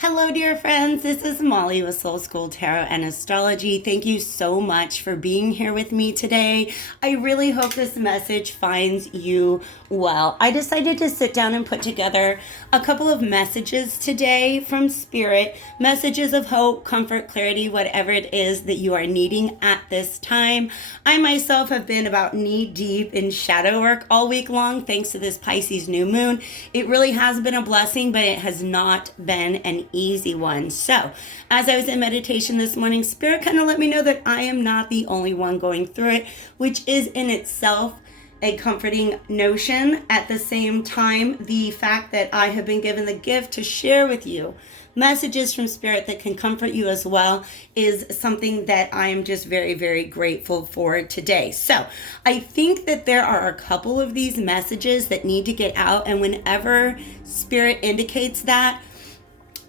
Hello, dear friends. This is Molly with Soul School Tarot and Astrology. Thank you so much for being here with me today. I really hope this message finds you well. I decided to sit down and put together a couple of messages today from Spirit, messages of hope, comfort, clarity, whatever it is that you are needing at this time. I myself have been about knee deep in shadow work all week long, thanks to this Pisces new moon. It really has been a blessing, but it has not been an easy one. So as I was in meditation this morning, Spirit kind of let me know that I am not the only one going through it, which is in itself a comforting notion. At the same time, the fact that I have been given the gift to share with you messages from Spirit that can comfort you as well is something that I am just very, very grateful for today. So I think that there are a couple of these messages that need to get out, and whenever Spirit indicates that,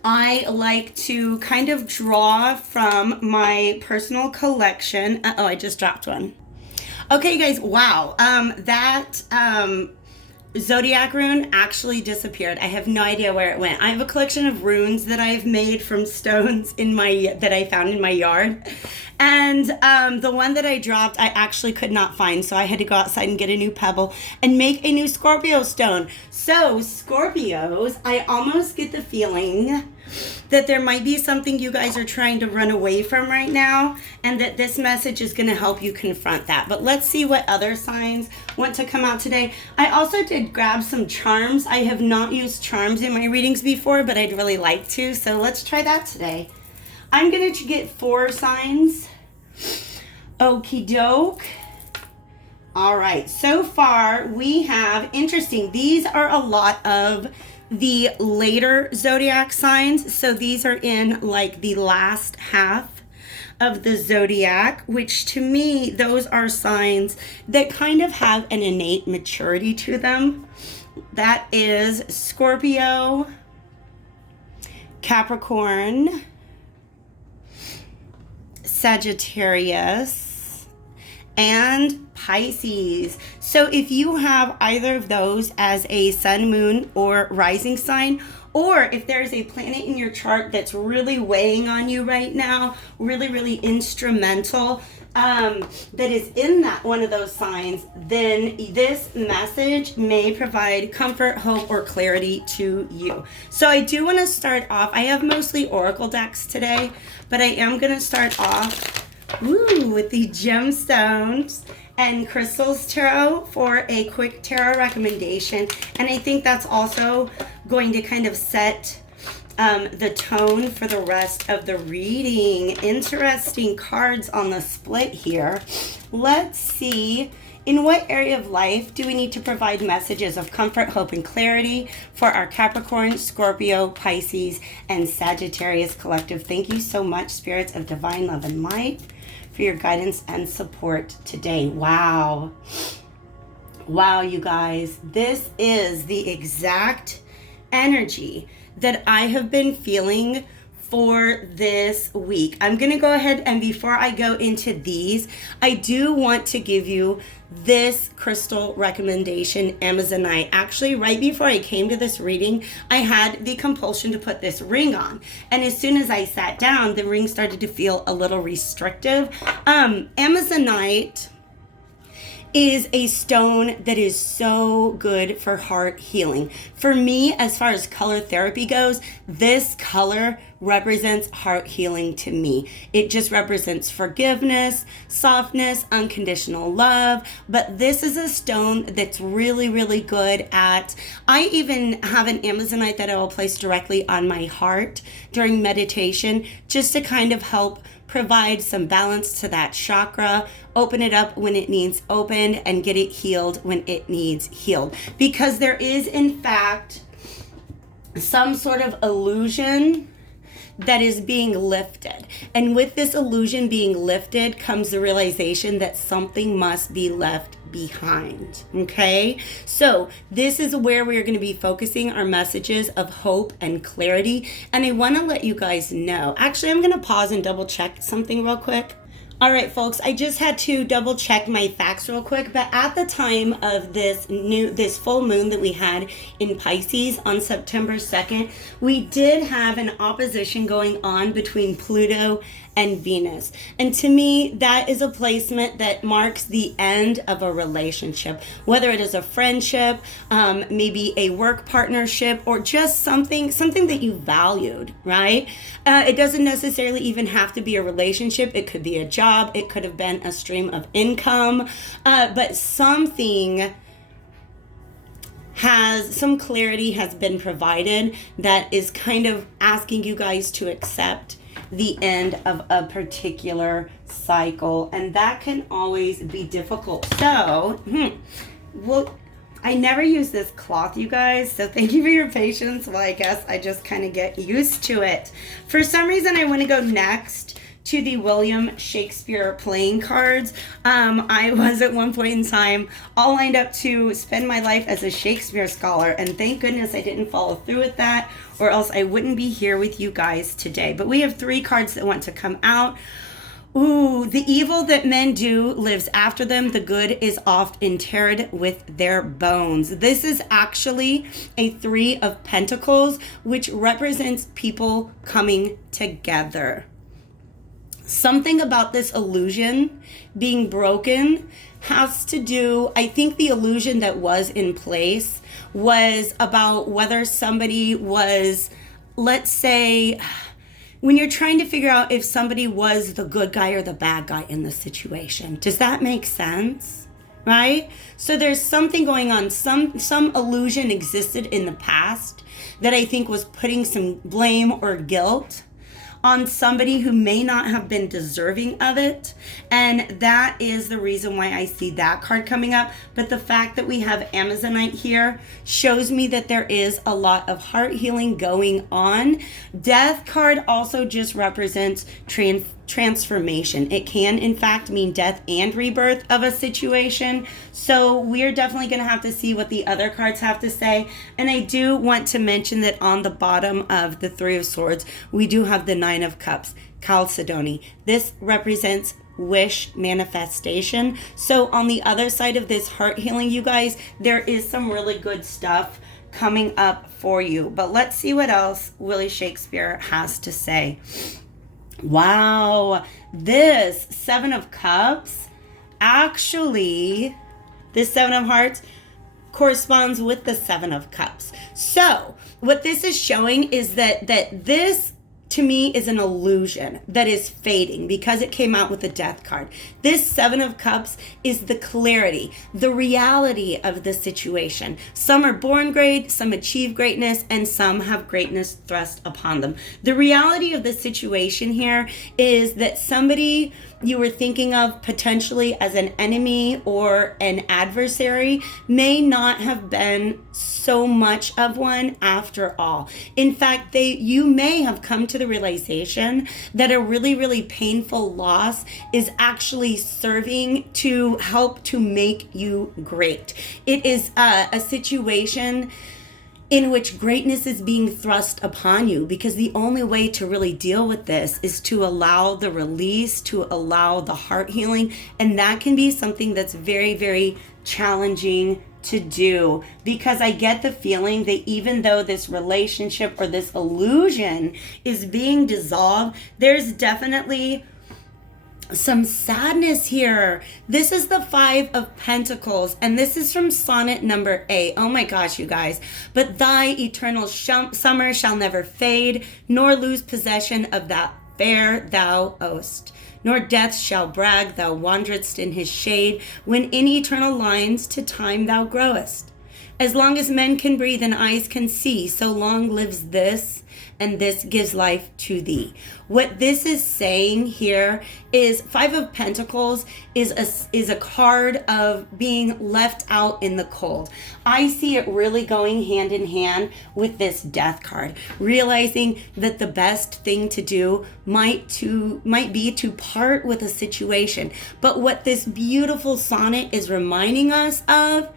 I like to kind of draw from my personal collection. Uh-oh, I just dropped one. Okay, guys, wow. That zodiac rune actually disappeared. I have no idea where it went. I have a collection of runes that I've made from stones that I found in my yard. And the one that I dropped, I actually could not find. So I had to go outside and get a new pebble and make a new Scorpio stone. So Scorpios, I almost get the feeling that there might be something you guys are trying to run away from right now, and that this message is going to help you confront that. But let's see what other signs want to come out today. I also did grab some charms. I have not used charms in my readings before, but I'd really like to. So let's try that today. I'm going to get 4 signs. Okie doke. All right. So far we have, interesting, these are a lot of the later zodiac signs. So these are in like the last half of the zodiac, which to me, those are signs that kind of have an innate maturity to them. That is Scorpio, Capricorn, Sagittarius, and Pisces. So if you have either of those as a sun, moon, or rising sign, or if there's a planet in your chart that's really weighing on you right now, really instrumental, that is in that one of those signs, then this message may provide comfort, hope, or clarity to you. So I do want to start off, I have mostly oracle decks today, but I am going to start off with the gemstones and crystals tarot for a quick tarot recommendation. And I think that's also going to kind of set the tone for the rest of the reading. Interesting cards on the split here. Let's see. In what area of life do we need to provide messages of comfort, hope, and clarity for our Capricorn, Scorpio, Pisces, and Sagittarius collective? Thank you so much, spirits of divine love and light, for your guidance and support today. Wow, you guys. This is the exact energy that I have been feeling for this week. I'm going to go ahead, and before I go into these, I do want to give you this crystal recommendation, Amazonite. Actually, right before I came to this reading, I had the compulsion to put this ring on. And as soon as I sat down, the ring started to feel a little restrictive. Amazonite is a stone that is so good for heart healing. For me, as far as color therapy goes, this color represents heart healing to me. It just represents forgiveness, softness, unconditional love. But this is a stone that's really good at, I even have an Amazonite that I will place directly on my heart during meditation, just to kind of help provide some balance to that chakra, open it up when it needs opened, and get it healed when it needs healed. Because there is, in fact, some sort of illusion that is being lifted. And with this illusion being lifted comes the realization that something must be left behind. Okay, so this is where we're going to be focusing our messages of hope and clarity. And I want to let you guys know, actually, I'm going to pause and double check something real quick. All right, folks, I just had to double check my facts real quick, but at the time of this full moon that we had in Pisces on September 2nd, we did have an opposition going on between Pluto and Venus. And to me, that is a placement that marks the end of a relationship, whether it is a friendship, maybe a work partnership, or just something that you valued, right? It doesn't necessarily even have to be a relationship. It could be a job. It could have been a stream of income, but some clarity has been provided that is kind of asking you guys to accept the end of a particular cycle, and that can always be difficult. So, well, I never use this cloth, you guys, so thank you for your patience. Well, I guess I just kind of get used to it. For some reason, I want to go next to the William Shakespeare playing cards. I was at one point in time all lined up to spend my life as a Shakespeare scholar, and thank goodness I didn't follow through with that, or else I wouldn't be here with you guys today. But we have 3 cards that want to come out. Ooh, the evil that men do lives after them. The good is oft interred with their bones. This is actually a 3 of Pentacles, which represents people coming together. Something about this illusion being broken has to do, I think the illusion that was in place was about whether somebody was, let's say, when you're trying to figure out if somebody was the good guy or the bad guy in the situation. Does that make sense? Right? So there's something going on. Some illusion existed in the past that I think was putting some blame or guilt on somebody who may not have been deserving of it. And that is the reason why I see that card coming up. But the fact that we have Amazonite here shows me that there is a lot of heart healing going on. Death card also just represents transformation. It can, in fact, mean death and rebirth of a situation. So we're definitely going to have to see what the other cards have to say. And I do want to mention that on the bottom of the 3 of Swords, we do have the 9 of Cups, Chalcedony. This represents wish manifestation. So on the other side of this heart healing, you guys, there is some really good stuff coming up for you. But let's see what else Willie Shakespeare has to say. Wow, this 7 of Cups, actually, this 7 of Hearts corresponds with the 7 of Cups. So what this is showing is that this, to me, is an illusion that is fading because it came out with the Death card. This 7 of Cups is the clarity, the reality of the situation. Some are born great, some achieve greatness, and some have greatness thrust upon them. The reality of the situation here is that somebody you were thinking of potentially as an enemy or an adversary may not have been so much of one after all. In fact, you may have come to the realization that a really, really painful loss is actually serving to help to make you great. It is a situation in which greatness is being thrust upon you, because the only way to really deal with this is to allow the release, to allow the heart healing, and that can be something that's very, very challenging to do, because I get the feeling that even though this relationship or this illusion is being dissolved, there's definitely some sadness here. This is the 5 of Pentacles, and this is from sonnet number 8. Oh my gosh, you guys. But thy eternal summer shall never fade, nor lose possession of that fair thou owest. Nor death shall brag thou wanderedst in his shade, when in eternal lines to time thou growest. As long as men can breathe and eyes can see, so long lives this, and this gives life to thee. What this is saying here is 5 of Pentacles is a card of being left out in the cold. I see it really going hand in hand with this Death card, realizing that the best thing to do might be to part with a situation. But what this beautiful sonnet is reminding us of,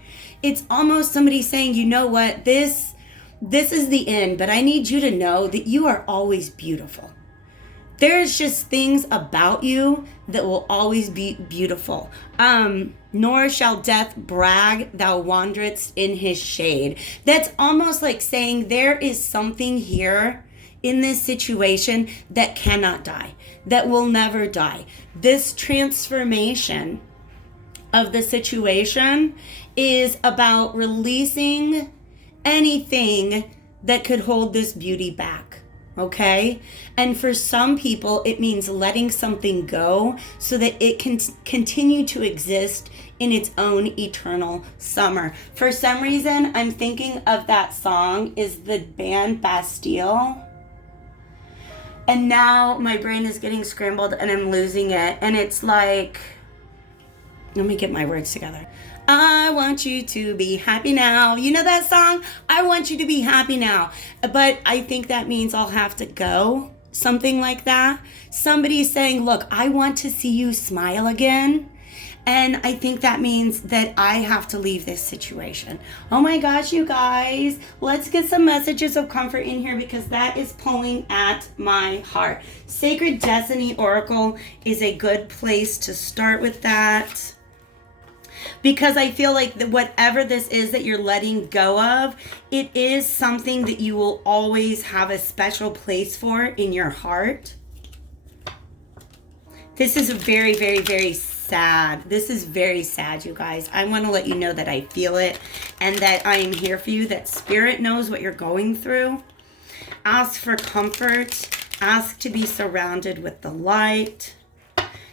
it's almost somebody saying, you know what, this is the end, but I need you to know that you are always beautiful. There's just things about you that will always be beautiful. Nor shall death brag, thou wanderest in his shade. That's almost like saying there is something here in this situation that cannot die, that will never die. This transformation of the situation is about releasing anything that could hold this beauty back. Okay? And for some people, it means letting something go so that it can continue to exist in its own eternal summer. For some reason, I'm thinking of that song, is the band Bastille. And now my brain is getting scrambled and I'm losing it. And it's like, let me get my words together. I want you to be happy now. You know that song? I want you to be happy now. But I think that means I'll have to go. Something like that. Somebody's saying, look, I want to see you smile again. And I think that means that I have to leave this situation. Oh my gosh, you guys. Let's get some messages of comfort in here because that is pulling at my heart. Sacred Destiny Oracle is a good place to start with that. Because I feel like whatever this is that you're letting go of, it is something that you will always have a special place for in your heart. This is very, very, very sad. This is very sad, you guys. I want to let you know that I feel it and that I am here for you, that Spirit knows what you're going through. Ask for comfort. Ask to be surrounded with the light.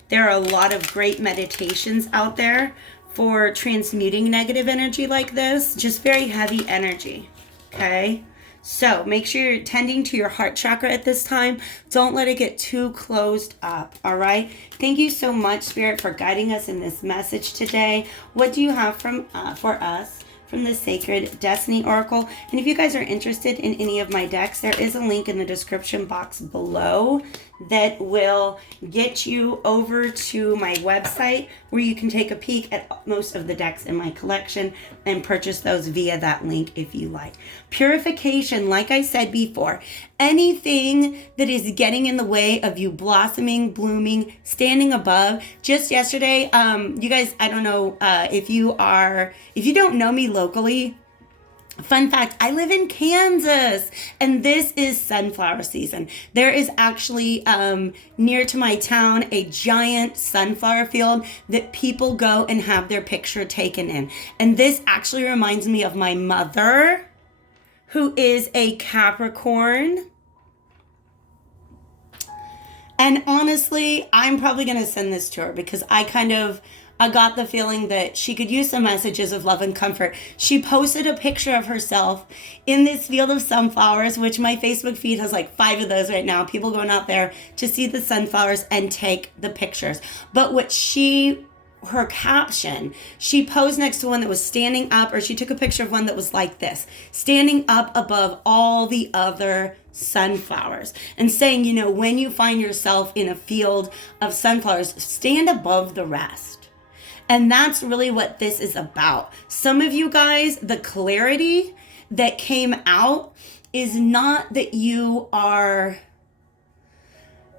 There are a lot of great meditations out there for transmuting negative energy like this, just very heavy energy, okay? So make sure you're tending to your heart chakra at this time. Don't let it get too closed up, all right? Thank you so much, Spirit, for guiding us in this message today. What do you have for us from the Sacred Destiny Oracle? And if you guys are interested in any of my decks, there is a link in the description box below that will get you over to my website where you can take a peek at most of the decks in my collection and purchase those via that link if you like. Purification, like I said before, anything that is getting in the way of you blossoming, blooming, standing above. Just yesterday, you guys, I don't know if you don't know me locally, fun fact, I live in Kansas and this is sunflower season. There is actually near to my town a giant sunflower field that people go and have their picture taken in. And this actually reminds me of my mother, who is a Capricorn. And honestly, I'm probably going to send this to her because I got the feeling that she could use some messages of love and comfort. She posted a picture of herself in this field of sunflowers, which my Facebook feed has like 5 of those right now. People going out there to see the sunflowers and take the pictures. But her caption, she posed next to one that was standing up, or she took a picture of one that was like this, standing up above all the other sunflowers and saying, you know, when you find yourself in a field of sunflowers, stand above the rest. And that's really what this is about. Some of you guys, the clarity that came out is not that you are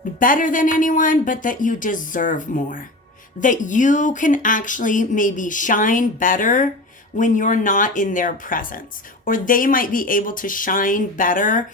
better than anyone, but that you deserve more. That you can actually maybe shine better when you're not in their presence. Or they might be able to shine better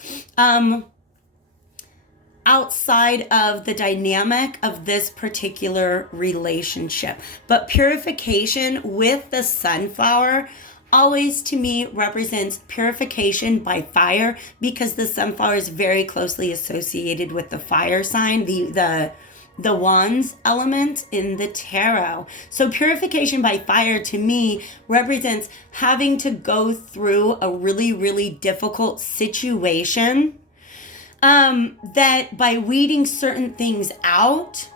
outside of the dynamic of this particular relationship. But purification with the sunflower always to me represents purification by fire, because the sunflower is very closely associated with the fire sign, the wands element in the tarot. So purification by fire to me represents having to go through a really, really difficult situation, that by weeding certain things out,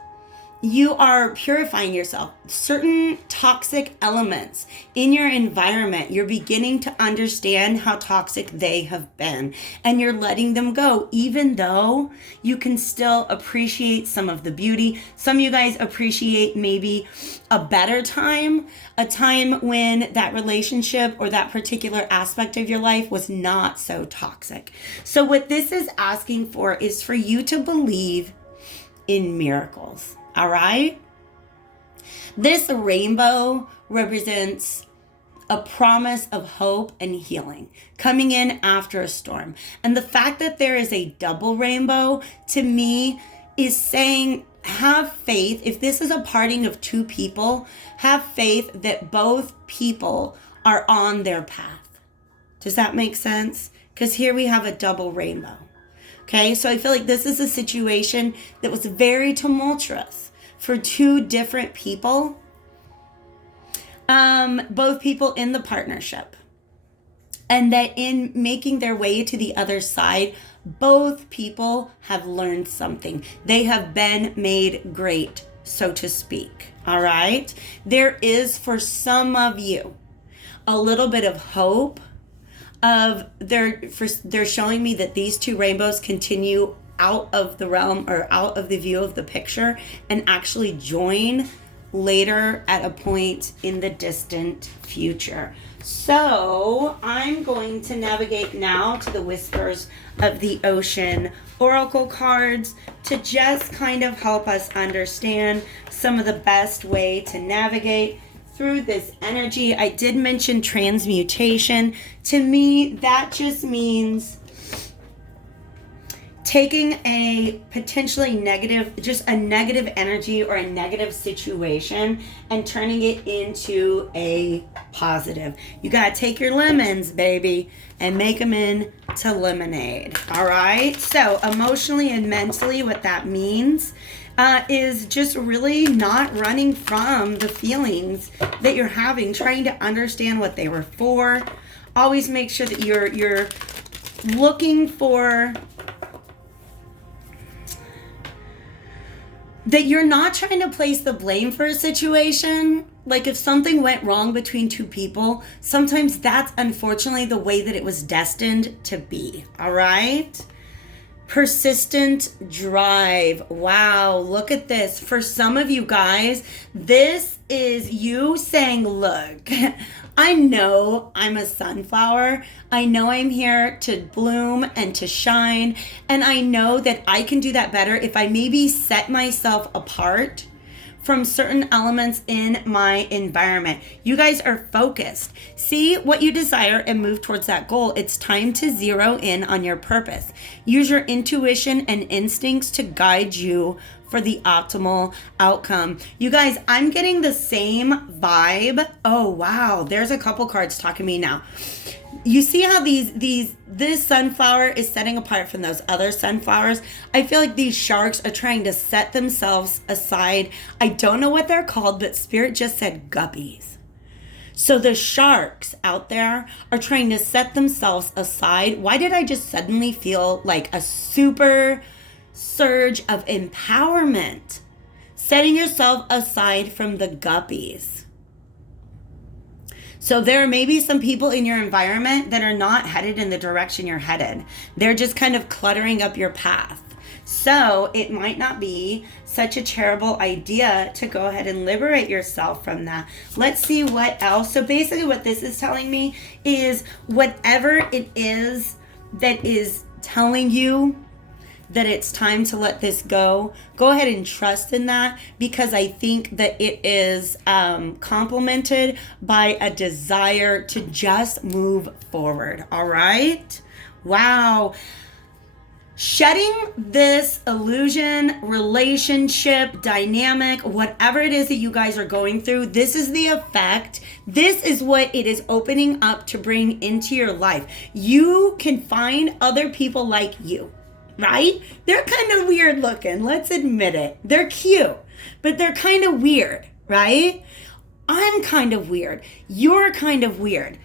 you are purifying yourself. Certain toxic elements in your environment, you're beginning to understand how toxic they have been, and you're letting them go, even though you can still appreciate some of the beauty. Some of you guys appreciate maybe a better time, a time when that relationship or that particular aspect of your life was not so toxic. So what this is asking for is for you to believe in miracles. All right? This rainbow represents a promise of hope and healing coming in after a storm. And the fact that there is a double rainbow, to me, is saying, have faith. If this is a parting of two people, have faith that both people are on their path. Does that make sense? Because here we have a double rainbow. Okay, so I feel like this is a situation that was very tumultuous for two different people. Both people in the partnership, and that in making their way to the other side, both people have learned something. They have been made great, so to speak. All right. There is, for some of you, a little bit of hope they're showing me that these two rainbows continue out of the realm or out of the view of the picture and actually join later at a point in the distant future. So I'm going to navigate now to the Whispers of the Ocean Oracle cards to just kind of help us understand some of the best way to navigate through this energy. I did mention transmutation. To me, that just means taking a potentially negative, just a negative energy or a negative situation and turning it into a positive. You got to take your lemons, baby, and make them into lemonade. All right. So emotionally and mentally, what that means is just really not running from the feelings that you're having, trying to understand what they were for. Always make sure that you're looking for, that you're not trying to place the blame for a situation. Like if something went wrong between two people, sometimes that's unfortunately the way that it was destined to be. All right. Persistent drive. Wow, look at this. For some of you guys, this is you saying, look, I know I'm a sunflower. I know I'm here to bloom and to shine. And I know that I can do that better if I maybe set myself apart from certain elements in my environment. You guys are focused. See what you desire and move towards that goal. It's time to zero in on your purpose. Use your intuition and instincts to guide you for the optimal outcome. You guys, I'm getting the same vibe. Oh, wow. There's a couple cards talking to me now. You see how this sunflower is setting apart from those other sunflowers? I feel like these sharks are trying to set themselves aside. I don't know what they're called, but Spirit just said guppies. So the sharks out there are trying to set themselves aside. Why did I just suddenly feel like a super surge of empowerment? Setting yourself aside from the guppies. So there may be some people in your environment that are not headed in the direction you're headed. They're just kind of cluttering up your path. So it might not be such a terrible idea to go ahead and liberate yourself from that. Let's see what else. So basically what this is telling me is whatever it is that is telling you that it's time to let this go ahead and trust in that, because I think that it is complemented by a desire to just move forward. All right. Wow. Shedding this illusion, relationship, dynamic, whatever it is that you guys are going through, this is the effect. This is what it is opening up to bring into your life. You can find other people like you. Right? They're kind of weird looking. Let's admit it. They're cute, but they're kind of weird, right? I'm kind of weird. You're kind of weird.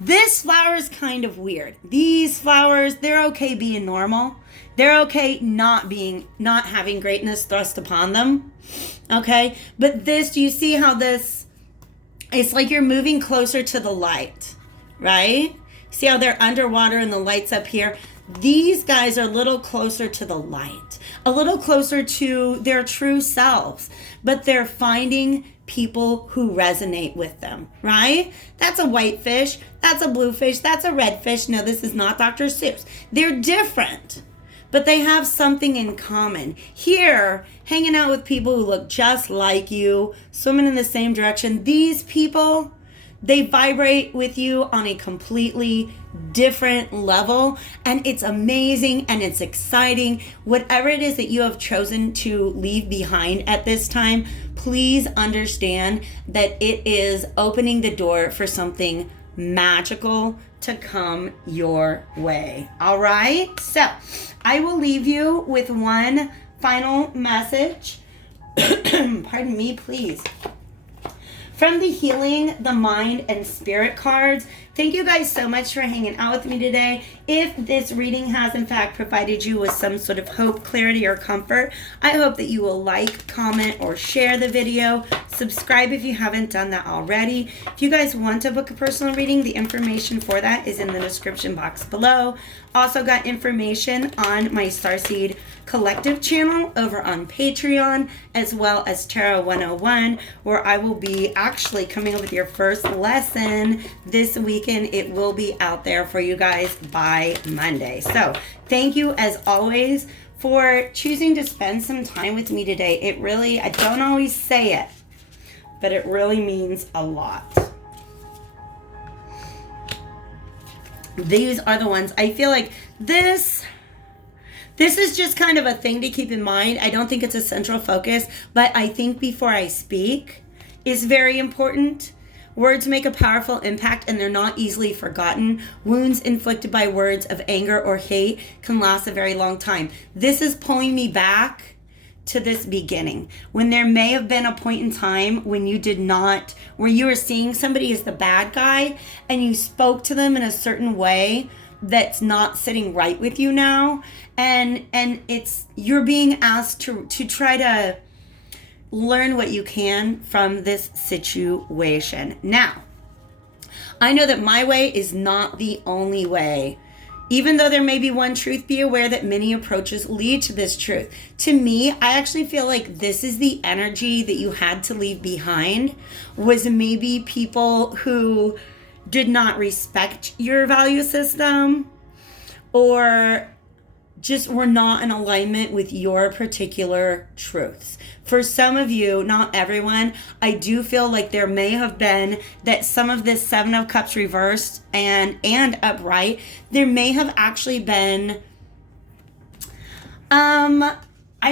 This flower is kind of weird. These flowers, they're okay being normal. They're okay not having greatness thrust upon them. Okay? But this, do you see how this, it's like you're moving closer to the light, right? See how they're underwater and the light's up here? These guys are a little closer to the light, a little closer to their true selves, but they're finding people who resonate with them, right? That's a white fish. That's a blue fish. That's a red fish. No, this is not Dr. Seuss. They're different, but they have something in common. Here, hanging out with people who look just like you, swimming in the same direction, these people, they vibrate with you on a completely different level, and it's amazing and it's exciting. Whatever it is that you have chosen to leave behind at this time, please understand that it is opening the door for something magical to come your way. All right? So I will leave you with one final message. Pardon me, please. From the Healing the Mind and Spirit cards, thank you guys so much for hanging out with me today. If this reading has in fact provided you with some sort of hope, clarity, or comfort, I hope that you will like, comment, or share the video. Subscribe if you haven't done that already. If you guys want to book a personal reading, the information for that is in the description box below. Also got information on my Starseed Collective channel over on Patreon, as well as Tarot 101, where I will be actually coming up with your first lesson this weekend. It will be out there for you guys by Monday. So thank you as always for choosing to spend some time with me today. It really, I don't always say it, but it really means a lot. These are the ones I feel like this is just kind of a thing to keep in mind. I don't think it's a central focus, but I think before I speak is very important. Words make a powerful impact and they're not easily forgotten. Wounds inflicted by words of anger or hate can last a very long time. This is pulling me back to this beginning, when there may have been a point in time when you did not, where you were seeing somebody as the bad guy and you spoke to them in a certain way that's not sitting right with you now, and it's, you're being asked to try to learn what you can from this situation. Now, I know that my way is not the only way. Even though there may be one truth, be aware that many approaches lead to this truth. To me, I actually feel like this is the energy that you had to leave behind, was maybe people who did not respect your value system or just were not in alignment with your particular truths. For some of you, not everyone, I do feel like there may have been that some of this Seven of Cups reversed and upright, there may have actually been, I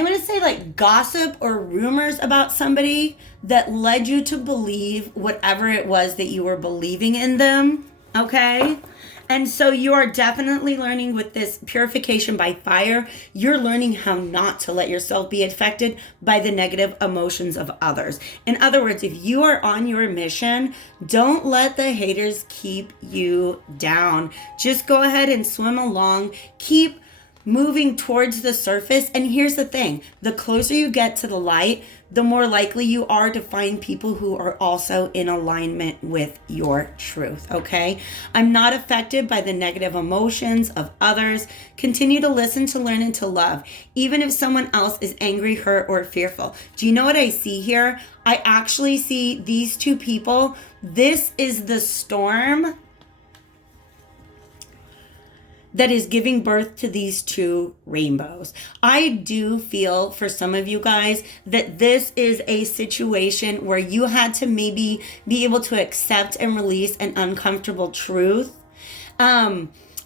want to say like gossip or rumors about somebody that led you to believe whatever it was that you were believing in them, okay? And so you are definitely learning with this purification by fire, you're learning how not to let yourself be affected by the negative emotions of others. In other words, if you are on your mission, don't let the haters keep you down. Just go ahead and swim along. Keep moving towards the surface. And here's the thing, the closer you get to the light, the more likely you are to find people who are also in alignment with your truth, okay? I'm not affected by the negative emotions of others. Continue to listen, to learn, and to love, even if someone else is angry, hurt, or fearful. Do you know what I see here? I actually see these two people. This is the storm that is giving birth to these two rainbows. I do feel for some of you guys that this is a situation where you had to maybe be able to accept and release an uncomfortable truth.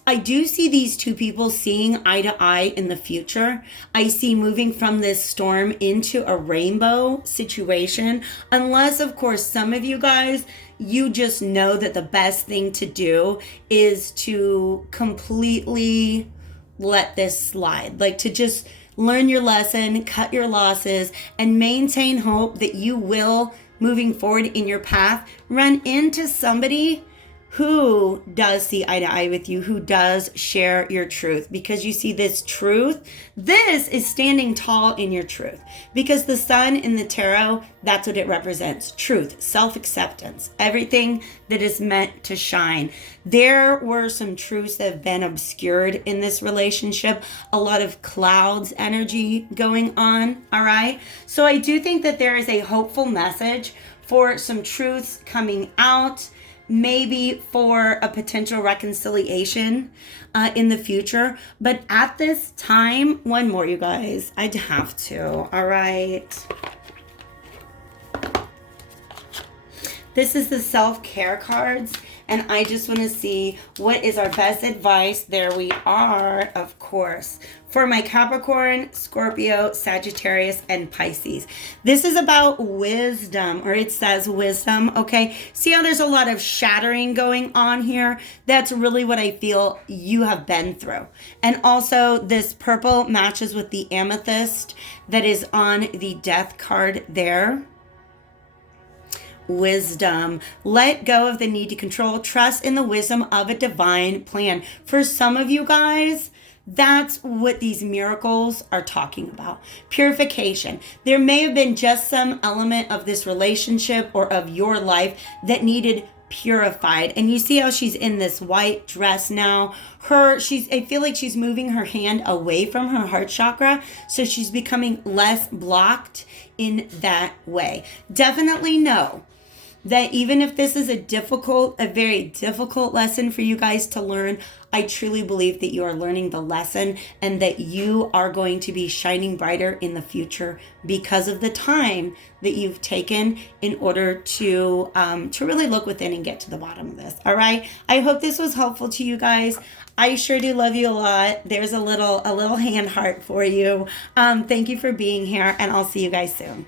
I do see these two people seeing eye to eye in the future. I see moving from this storm into a rainbow situation. Unless, of course, some of you guys, you just know that the best thing to do is to completely let this slide. Like to just learn your lesson, cut your losses, and maintain hope that you will, moving forward in your path, run into somebody who does see eye to eye with you, who does share your truth. Because you see this truth, this is standing tall in your truth. Because the sun in the tarot, that's what it represents. Truth, self-acceptance, everything that is meant to shine. There were some truths that have been obscured in this relationship. A lot of clouds energy going on, all right? So I do think that there is a hopeful message for some truths coming out. maybe for a potential reconciliation in the future. But at this time, one more, you guys. I'd have to. All right. This is the self-care cards, and I just want to see what is our best advice. There we are, of course, for my Capricorn, Scorpio, Sagittarius, and Pisces. This is about wisdom, or it says wisdom, okay? See how there's a lot of shattering going on here? That's really what I feel you have been through. And also, this purple matches with the amethyst that is on the death card there. Wisdom. Let go of the need to control. Trust in the wisdom of a divine plan. For some of you guys, that's what these miracles are talking about. Purification. There may have been just some element of this relationship or of your life that needed purified. And you see how she's in this white dress now. I feel like she's moving her hand away from her heart chakra, so she's becoming less blocked in that way. Definitely know that even if this is a very difficult lesson for you guys to learn, I truly believe that you are learning the lesson and that you are going to be shining brighter in the future because of the time that you've taken in order to really look within and get to the bottom of this. All right. I hope this was helpful to you guys. I sure do love you a lot. There's a little hand heart for you. Thank you for being here, and I'll see you guys soon.